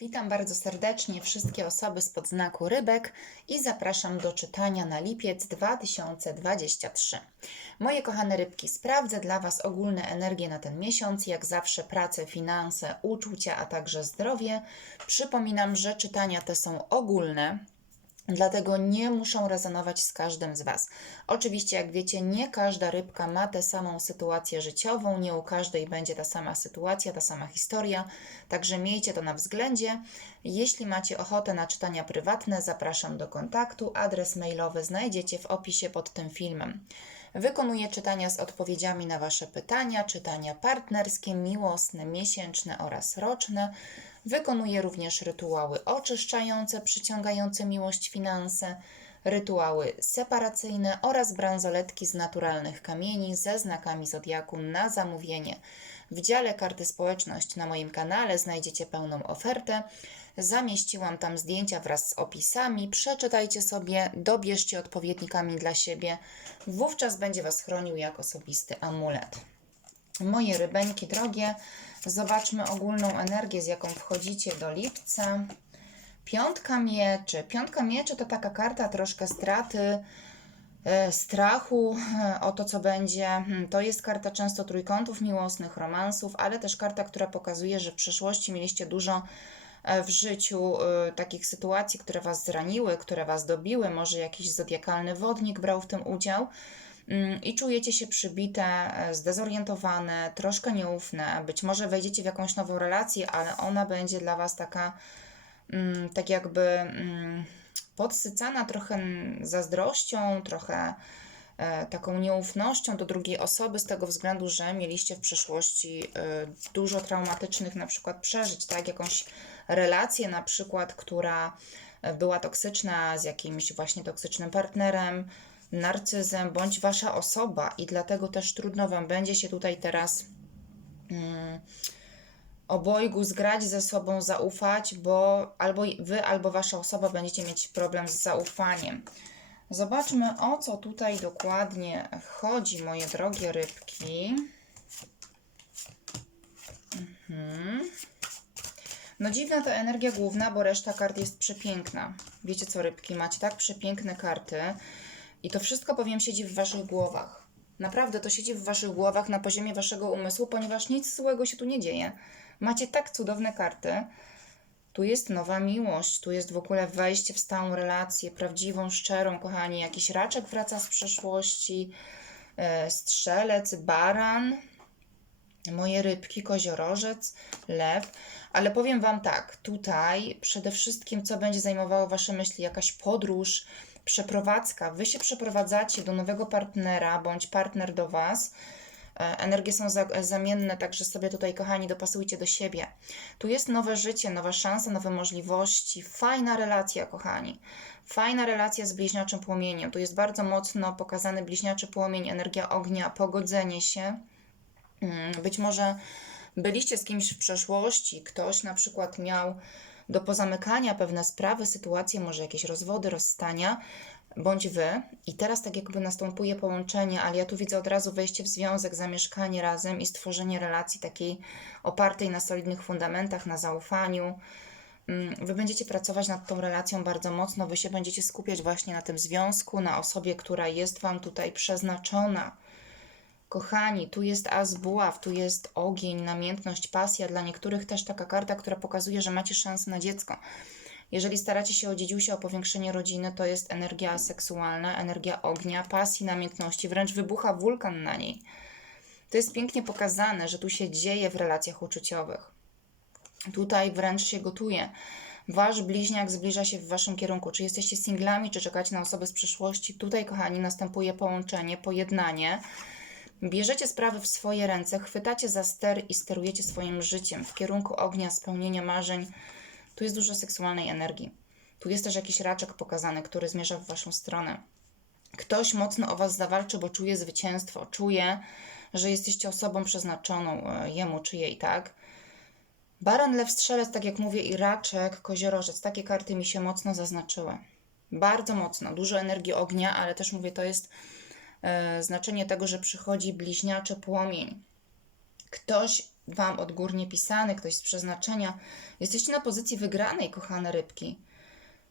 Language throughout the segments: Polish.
Witam bardzo serdecznie wszystkie osoby spod znaku rybek i zapraszam do czytania na lipiec 2023. Moje kochane rybki, sprawdzę dla Was ogólne energie na ten miesiąc, jak zawsze pracę, finanse, uczucia, a także zdrowie. Przypominam, że czytania te są ogólne, Dlatego nie muszą rezonować z każdym z Was. Oczywiście, jak wiecie, nie każda rybka ma tę samą sytuację życiową, nie u każdej będzie ta sama sytuacja, ta sama historia, także miejcie to na względzie. Jeśli macie ochotę na czytania prywatne, zapraszam do kontaktu. Adres mailowy znajdziecie w opisie pod tym filmem. Wykonuję czytania z odpowiedziami na Wasze pytania, czytania partnerskie, miłosne, miesięczne oraz roczne. Wykonuje również rytuały oczyszczające, przyciągające miłość, finanse, rytuały separacyjne oraz bransoletki z naturalnych kamieni ze znakami zodiaku na zamówienie. W dziale karty społeczność na moim kanale znajdziecie pełną ofertę. Zamieściłam tam zdjęcia wraz z opisami. Przeczytajcie sobie, dobierzcie odpowiednikami dla siebie. Wówczas będzie Was chronił jak osobisty amulet. Moje rybeńki drogie, zobaczmy ogólną energię, z jaką wchodzicie do lipca. Piątka mieczy. Piątka mieczy to taka karta troszkę straty, e, strachu e, o to, co będzie. Hmm, To jest karta często trójkątów miłosnych, romansów, ale też karta, która pokazuje, że w przeszłości mieliście dużo e, w życiu takich sytuacji, które Was zraniły, które Was dobiły. Może jakiś zodiakalny wodnik brał w tym udział i czujecie się przybite, e, zdezorientowane, troszkę nieufne. Być może wejdziecie w jakąś nową relację, ale ona będzie dla Was taka, mm, tak jakby mm, podsycana trochę zazdrością, trochę e, taką nieufnością do drugiej osoby z tego względu, że mieliście w przeszłości e, dużo traumatycznych na przykład przeżyć, tak? Jakąś relację na przykład, która była toksyczna z jakimś właśnie toksycznym partnerem, narcyzem, bądź wasza osoba i dlatego też trudno wam będzie się tutaj teraz mm, obojgu zgrać ze sobą, zaufać, bo albo wy, albo wasza osoba będziecie mieć problem z zaufaniem. Zobaczmy, o co tutaj dokładnie chodzi, moje drogie rybki. Mhm. No dziwna ta energia główna, bo reszta kart jest przepiękna. Wiecie co, rybki, macie tak przepiękne karty i to wszystko, powiem, siedzi w waszych głowach. Naprawdę to siedzi w waszych głowach na poziomie waszego umysłu, ponieważ nic złego się tu nie dzieje. Macie tak cudowne karty. Tu jest nowa miłość, tu jest w ogóle wejście w stałą relację, prawdziwą, szczerą, kochani. Jakiś raczek wraca z przeszłości, e, strzelec, baran, moje rybki, koziorożec, lew. Ale powiem Wam tak, tutaj przede wszystkim, co będzie zajmowało Wasze myśli, jakaś podróż, przeprowadzka. Wy się przeprowadzacie do nowego partnera, bądź partner do Was. E, Energie są za, zamienne, także sobie tutaj, kochani, dopasujcie do siebie. Tu jest nowe życie, nowa szansa, nowe możliwości, fajna relacja, kochani. Fajna relacja z bliźniaczym płomieniem. Tu jest bardzo mocno pokazany bliźniaczy płomień, energia ognia, pogodzenie się. Mm, Być może byliście z kimś w przeszłości, ktoś na przykład miał do pozamykania pewne sprawy, sytuacje, może jakieś rozwody, rozstania, bądź wy. I teraz tak jakby następuje połączenie, ale ja tu widzę od razu wejście w związek, zamieszkanie razem i stworzenie relacji takiej opartej na solidnych fundamentach, na zaufaniu. Mm, Wy będziecie pracować nad tą relacją bardzo mocno, wy się będziecie skupiać właśnie na tym związku, na osobie, która jest Wam tutaj przeznaczona. Kochani, tu jest as buław, tu jest ogień, namiętność, pasja. Dla niektórych też taka karta, która pokazuje, że macie szansę na dziecko. Jeżeli staracie się o dziedziusia, o powiększenie rodziny, to jest energia seksualna, energia ognia, pasji, namiętności, wręcz wybucha wulkan na niej. To jest pięknie pokazane, że tu się dzieje w relacjach uczuciowych. Tutaj wręcz się gotuje. Wasz bliźniak zbliża się w waszym kierunku. Czy jesteście singlami, czy czekacie na osoby z przeszłości? Tutaj, kochani, następuje połączenie, pojednanie. Bierzecie sprawy w swoje ręce, chwytacie za ster i sterujecie swoim życiem w kierunku ognia, spełnienia marzeń. Tu jest dużo seksualnej energii. Tu jest też jakiś raczek pokazany, który zmierza w waszą stronę. Ktoś mocno o was zawalczy, bo czuje zwycięstwo, czuje, że jesteście osobą przeznaczoną e, jemu czy jej, tak? Baran, lew, strzelec, tak jak mówię, i raczek, koziorożec. Takie karty mi się mocno zaznaczyły. Bardzo mocno. Dużo energii ognia, ale też mówię, to jest znaczenie tego, że przychodzi bliźniaczy płomień. Ktoś Wam odgórnie pisany, ktoś z przeznaczenia. Jesteście na pozycji wygranej, kochane rybki.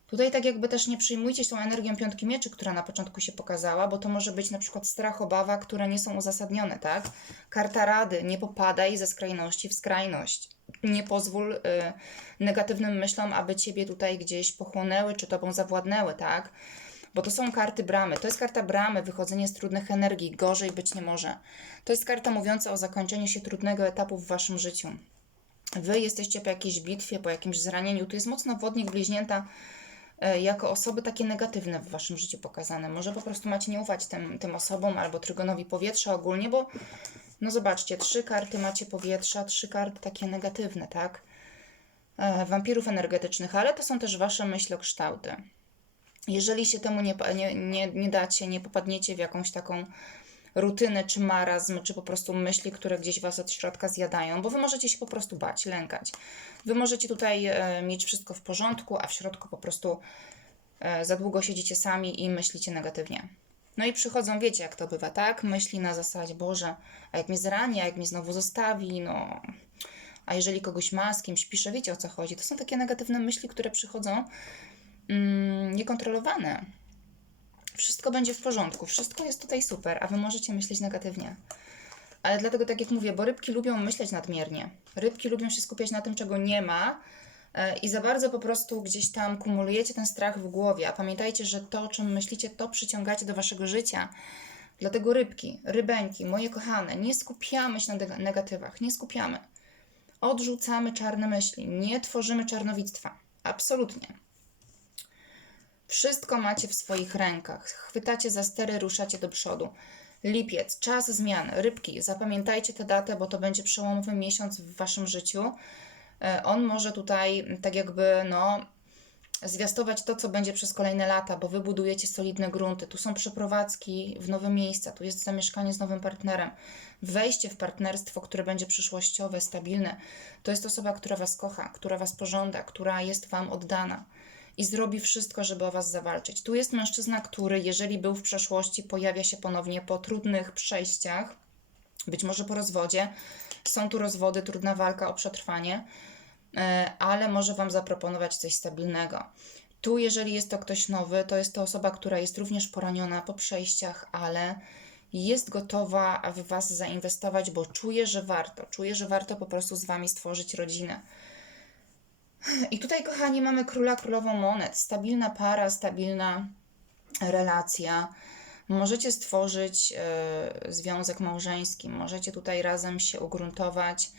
Tutaj tak jakby też nie przyjmujcie się tą energią piątki mieczy, która na początku się pokazała, bo to może być na przykład strach, obawa, które nie są uzasadnione, tak? Karta rady, nie popadaj ze skrajności w skrajność. Nie pozwól y, negatywnym myślom, aby ciebie tutaj gdzieś pochłonęły, czy tobą zawładnęły, tak? Bo to są karty bramy. To jest karta bramy, wychodzenie z trudnych energii. Gorzej być nie może. To jest karta mówiąca o zakończeniu się trudnego etapu w waszym życiu. Wy jesteście po jakiejś bitwie, po jakimś zranieniu. Tu jest mocno wodnik bliźnięta e, jako osoby takie negatywne w waszym życiu pokazane. Może po prostu macie nie ufać tym, tym osobom albo trygonowi powietrza ogólnie, bo no zobaczcie, trzy karty macie powietrza, trzy karty takie negatywne, tak? E, wampirów energetycznych, ale to są też wasze myślokształty. Jeżeli się temu nie, nie, nie, nie dacie, nie popadniecie w jakąś taką rutynę, czy marazm, czy po prostu myśli, które gdzieś was od środka zjadają, bo wy możecie się po prostu bać, lękać. Wy możecie tutaj e, mieć wszystko w porządku, a w środku po prostu e, za długo siedzicie sami i myślicie negatywnie. No i przychodzą, wiecie jak to bywa, tak? Myśli na zasadzie, Boże, a jak mnie zrani, a jak mnie znowu zostawi, no... A jeżeli kogoś ma, z kimś pisze, wiecie o co chodzi. To są takie negatywne myśli, które przychodzą niekontrolowane. Wszystko będzie w porządku, wszystko jest tutaj super, a wy możecie myśleć negatywnie. Ale dlatego, tak jak mówię, bo rybki lubią myśleć nadmiernie. Rybki lubią się skupiać na tym, czego nie ma e, i za bardzo po prostu gdzieś tam kumulujecie ten strach w głowie. A pamiętajcie, że to, o czym myślicie, to przyciągacie do waszego życia. Dlatego rybki, rybeńki, moje kochane, nie skupiamy się na neg- negatywach, nie skupiamy. Odrzucamy czarne myśli, nie tworzymy czarnowictwa. Absolutnie. Wszystko macie w swoich rękach. Chwytacie za stery, ruszacie do przodu. Lipiec, czas zmian. Rybki, zapamiętajcie tę datę, bo to będzie przełomowy miesiąc w waszym życiu. E, On może tutaj tak jakby no zwiastować to, co będzie przez kolejne lata, bo wy budujecie solidne grunty. Tu są przeprowadzki w nowe miejsca, tu jest zamieszkanie z nowym partnerem. Wejście w partnerstwo, które będzie przyszłościowe, stabilne. To jest osoba, która was kocha, która was pożąda, która jest wam oddana i zrobi wszystko, żeby o was zawalczyć. Tu jest mężczyzna, który, jeżeli był w przeszłości, pojawia się ponownie po trudnych przejściach, być może po rozwodzie. Są tu rozwody, trudna walka o przetrwanie, e, ale może wam zaproponować coś stabilnego. Tu, jeżeli jest to ktoś nowy, to jest to osoba, która jest również poraniona po przejściach, ale jest gotowa w was zainwestować, bo czuje, że warto. Czuje, że warto po prostu z wami stworzyć rodzinę. I tutaj, kochani, mamy króla, królową monet. Stabilna para, stabilna relacja. Możecie stworzyć e, związek małżeński, możecie tutaj razem się ugruntować,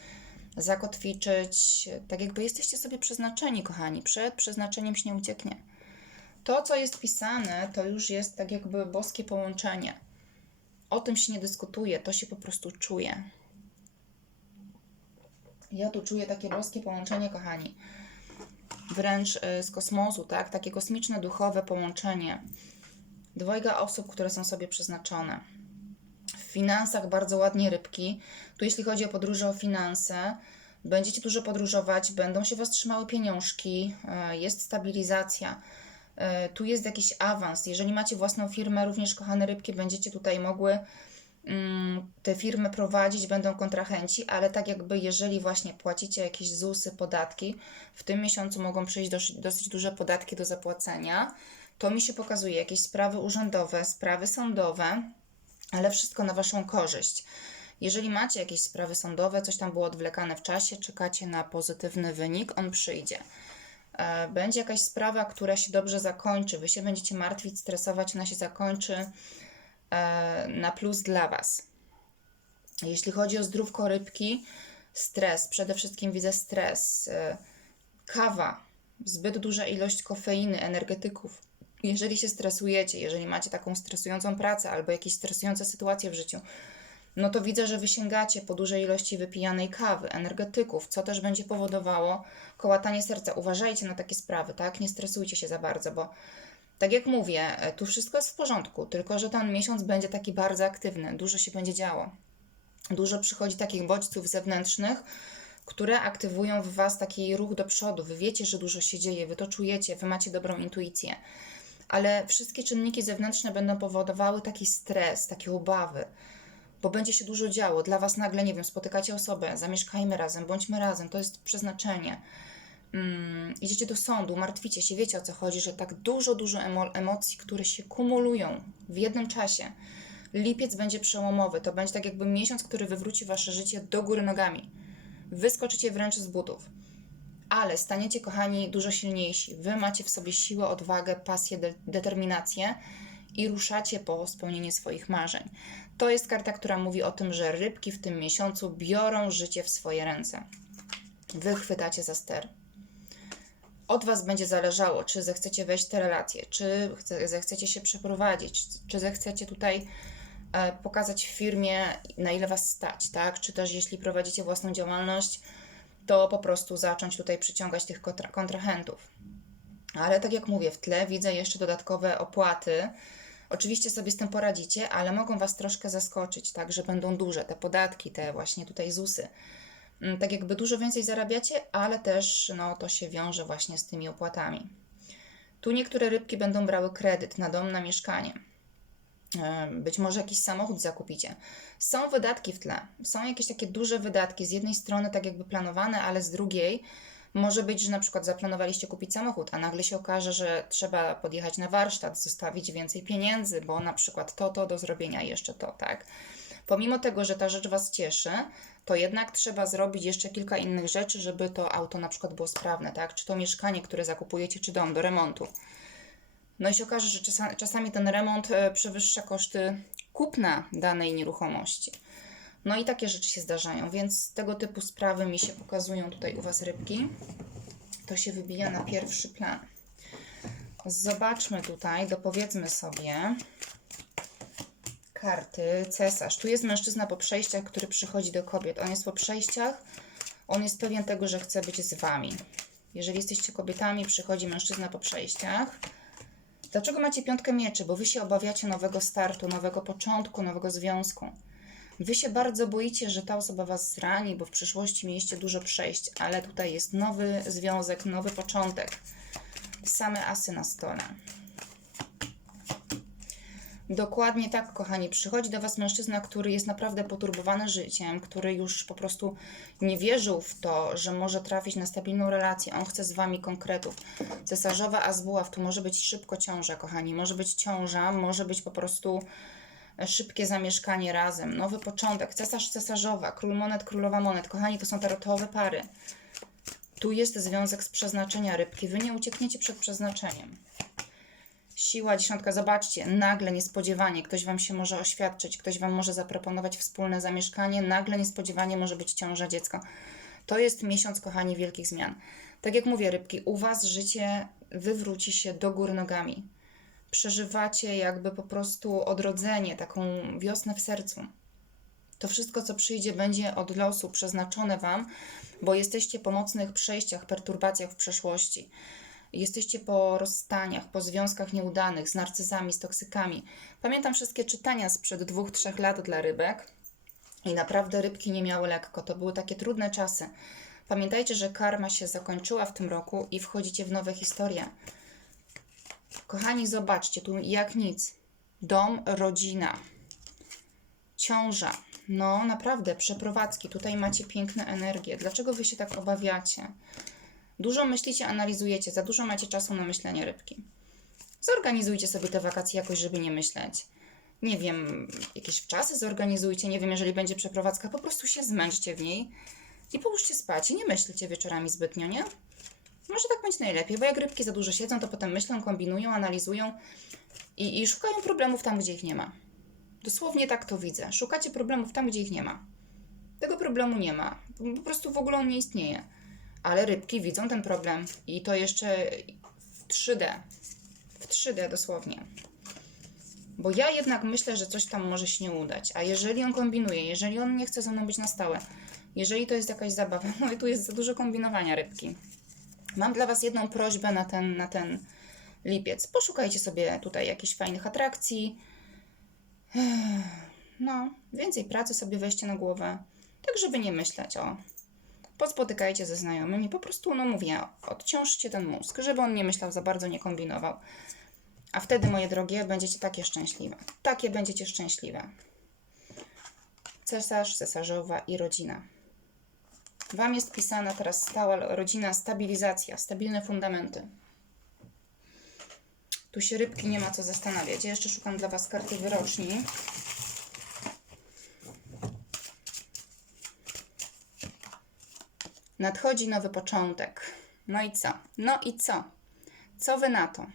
zakotwiczyć, tak jakby jesteście sobie przeznaczeni, kochani. Przed przeznaczeniem się nie ucieknie. To, co jest pisane, to już jest tak jakby boskie połączenie. O tym się nie dyskutuje, to się po prostu czuje. Ja tu czuję takie boskie połączenie, kochani wręcz y, z kosmosu, tak? Takie kosmiczne, duchowe połączenie. Dwojga osób, które są sobie przeznaczone. W finansach bardzo ładnie rybki. Tu jeśli chodzi o podróże, o finanse, będziecie dużo podróżować, będą się Was trzymały pieniążki, y, jest stabilizacja. Y, Tu jest jakiś awans. Jeżeli macie własną firmę, również kochane rybki, będziecie tutaj mogły te firmy prowadzić, będą kontrahenci, ale tak jakby jeżeli właśnie płacicie jakieś ZUSy, podatki, w tym miesiącu mogą przyjść dosyć, dosyć duże podatki do zapłacenia, to mi się pokazuje jakieś sprawy urzędowe, sprawy sądowe, ale wszystko na Waszą korzyść. Jeżeli macie jakieś sprawy sądowe, coś tam było odwlekane w czasie, czekacie na pozytywny wynik, on przyjdzie. E, Będzie jakaś sprawa, która się dobrze zakończy, Wy się będziecie martwić, stresować, ona się zakończy na plus dla Was. Jeśli chodzi o zdrówko rybki, stres, przede wszystkim widzę stres, e, kawa, zbyt duża ilość kofeiny, energetyków. Jeżeli się stresujecie, jeżeli macie taką stresującą pracę albo jakieś stresujące sytuacje w życiu, no to widzę, że wy sięgacie po dużej ilości wypijanej kawy, energetyków, co też będzie powodowało kołatanie serca. Uważajcie na takie sprawy, tak? Nie stresujcie się za bardzo, bo tak jak mówię, e, tu wszystko jest w porządku, tylko że ten miesiąc będzie taki bardzo aktywny, dużo się będzie działo. Dużo przychodzi takich bodźców zewnętrznych, które aktywują w Was taki ruch do przodu. Wy wiecie, że dużo się dzieje, Wy to czujecie, Wy macie dobrą intuicję. Ale wszystkie czynniki zewnętrzne będą powodowały taki stres, takie obawy. bo będzie się dużo działo. Dla Was nagle, nie wiem, spotykacie osobę, zamieszkajmy razem, bądźmy razem, to jest przeznaczenie. Mm, idziecie do sądu, martwicie się, wiecie o co chodzi, że tak dużo, dużo emo emocji, które się kumulują w jednym czasie. Lipiec będzie przełomowy, to będzie tak jakby miesiąc, który wywróci Wasze życie do góry nogami. Wyskoczycie wręcz z butów ale staniecie, kochani, dużo silniejsi. Wy macie w sobie siłę, odwagę, pasję, de determinację i ruszacie po spełnienie swoich marzeń. To jest karta, która mówi o tym, że rybki w tym miesiącu biorą życie w swoje ręce. Wy chwytacie za ster. Od Was będzie zależało, czy zechcecie wejść w te relacje, czy zechcecie się przeprowadzić, czy zechcecie tutaj e, pokazać w firmie, na ile Was stać, tak? Czy też jeśli prowadzicie własną działalność, to po prostu zacząć tutaj przyciągać tych kontra kontrahentów. Ale tak jak mówię, w tle widzę jeszcze dodatkowe opłaty. Oczywiście sobie z tym poradzicie, ale mogą Was troszkę zaskoczyć, tak, że będą duże te podatki, te właśnie tutaj ZUSy. Mm, tak jakby dużo więcej zarabiacie, ale też no, to się wiąże właśnie z tymi opłatami. Tu niektóre rybki będą brały kredyt na dom, na mieszkanie. Być może jakiś samochód zakupicie. Są wydatki w tle. Są jakieś takie duże wydatki. Z jednej strony tak jakby planowane, ale z drugiej może być, że na przykład zaplanowaliście kupić samochód, a nagle się okaże, że trzeba podjechać na warsztat, zostawić więcej pieniędzy, bo na przykład to, to do zrobienia jeszcze to, tak? Pomimo tego, że ta rzecz Was cieszy, to jednak trzeba zrobić jeszcze kilka innych rzeczy, żeby to auto na przykład było sprawne, tak? Czy to mieszkanie, które zakupujecie, czy dom do remontu. No i się okaże, że czasami, czasami ten remont e, przewyższa koszty kupna danej nieruchomości. No i takie rzeczy się zdarzają, więc tego typu sprawy mi się pokazują tutaj u Was rybki. To się wybija na pierwszy plan. Zobaczmy tutaj, dopowiedzmy sobie karty cesarz. Tu jest mężczyzna po przejściach, który przychodzi do kobiet. On jest po przejściach, on jest pewien tego, że chce być z Wami. Jeżeli jesteście kobietami, przychodzi mężczyzna po przejściach Dlaczego macie piątkę mieczy? Bo wy się obawiacie nowego startu, nowego początku, nowego związku. Wy się bardzo boicie, że ta osoba was zrani, bo w przyszłości mieliście dużo przejść, ale tutaj jest nowy związek, nowy początek. Same asy na stole. Dokładnie tak, kochani. Przychodzi do Was mężczyzna, który jest naprawdę poturbowany życiem, który już po prostu nie wierzył w to, że może trafić na stabilną relację. On chce z Wami konkretów. Cesarzowa Azbuław, tu może być szybko ciąża, kochani. Może być ciąża, może być po prostu szybkie zamieszkanie razem, nowy początek. Cesarz, cesarzowa, król monet, królowa monet. Kochani, to są tarotowe pary. Tu jest związek z przeznaczenia rybki. Wy nie uciekniecie przed przeznaczeniem. Siła dziesiątka, zobaczcie, nagle, niespodziewanie, ktoś Wam się może oświadczyć, ktoś Wam może zaproponować wspólne zamieszkanie, nagle, niespodziewanie może być ciąża dziecko. To jest miesiąc, kochani, wielkich zmian. Tak jak mówię, rybki, u Was życie wywróci się do góry nogami. Przeżywacie jakby po prostu odrodzenie, taką wiosnę w sercu. To wszystko, co przyjdzie, będzie od losu przeznaczone Wam, bo jesteście po mocnych przejściach, perturbacjach w przeszłości. Jesteście po rozstaniach, po związkach nieudanych z narcyzami, z toksykami. Pamiętam wszystkie czytania sprzed dwóch, trzech lat dla rybek i naprawdę rybki nie miały lekko. To były takie trudne czasy. Pamiętajcie, że karma się zakończyła w tym roku i wchodzicie w nowe historie. Kochani, zobaczcie, tu jak nic. Dom, rodzina, ciąża. No, naprawdę, przeprowadzki. Tutaj macie piękne energie. Dlaczego wy się tak obawiacie? Dużo myślicie, analizujecie, za dużo macie czasu na myślenie rybki. Zorganizujcie sobie te wakacje jakoś, żeby nie myśleć. Nie wiem, jakieś wczasy zorganizujcie, nie wiem, jeżeli będzie przeprowadzka, po prostu się zmęczcie w niej i połóżcie spać i nie myślcie wieczorami zbytnio, nie? Może tak będzie najlepiej, bo jak rybki za dużo siedzą, to potem myślą, kombinują, analizują i, i szukają problemów tam, gdzie ich nie ma. Dosłownie tak to widzę. Szukacie problemów tam, gdzie ich nie ma. Tego problemu nie ma. Po prostu w ogóle on nie istnieje ale rybki widzą ten problem i to jeszcze w 3D. W 3D dosłownie. Bo ja jednak myślę, że coś tam może się nie udać. A jeżeli on kombinuje, jeżeli on nie chce ze mną być na stałe, jeżeli to jest jakaś zabawa, no i tu jest za dużo kombinowania rybki. Mam dla Was jedną prośbę na ten, na ten lipiec. Poszukajcie sobie tutaj jakichś fajnych atrakcji. No, więcej pracy sobie weźcie na głowę, tak żeby nie myśleć o pospotykajcie ze znajomymi, po prostu, no mówię, odciążcie ten mózg, żeby on nie myślał za bardzo, nie kombinował. A wtedy, moje drogie, będziecie takie szczęśliwe. Takie będziecie szczęśliwe. cesarz, cesarzowa i rodzina. Wam jest pisana teraz stała rodzina, stabilizacja, stabilne fundamenty. Tu się rybki nie ma co zastanawiać. Ja jeszcze szukam dla Was karty wyroczni. Nadchodzi nowy początek. No i co? No i co? Co wy na to?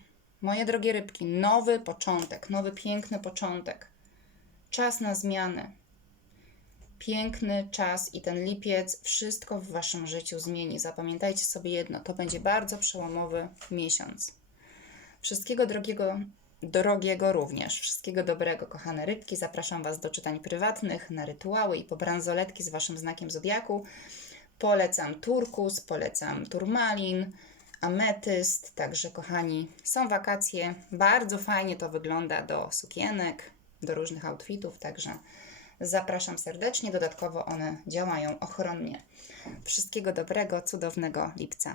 Moje drogie rybki, nowy początek, nowy piękny początek. Czas na zmiany. Piękny czas i ten lipiec wszystko w waszym życiu zmieni. Zapamiętajcie sobie jedno, to będzie bardzo przełomowy miesiąc. Wszystkiego drogiego, drogiego również. Wszystkiego dobrego, kochane rybki. Zapraszam Was do czytań prywatnych, na rytuały i po bransoletki z Waszym znakiem zodiaku. Polecam turkus, polecam turmalin, ametyst. Także, kochani, są wakacje. Bardzo fajnie to wygląda do sukienek, do różnych outfitów. Także zapraszam serdecznie. Dodatkowo one działają ochronnie. Wszystkiego dobrego, cudownego lipca.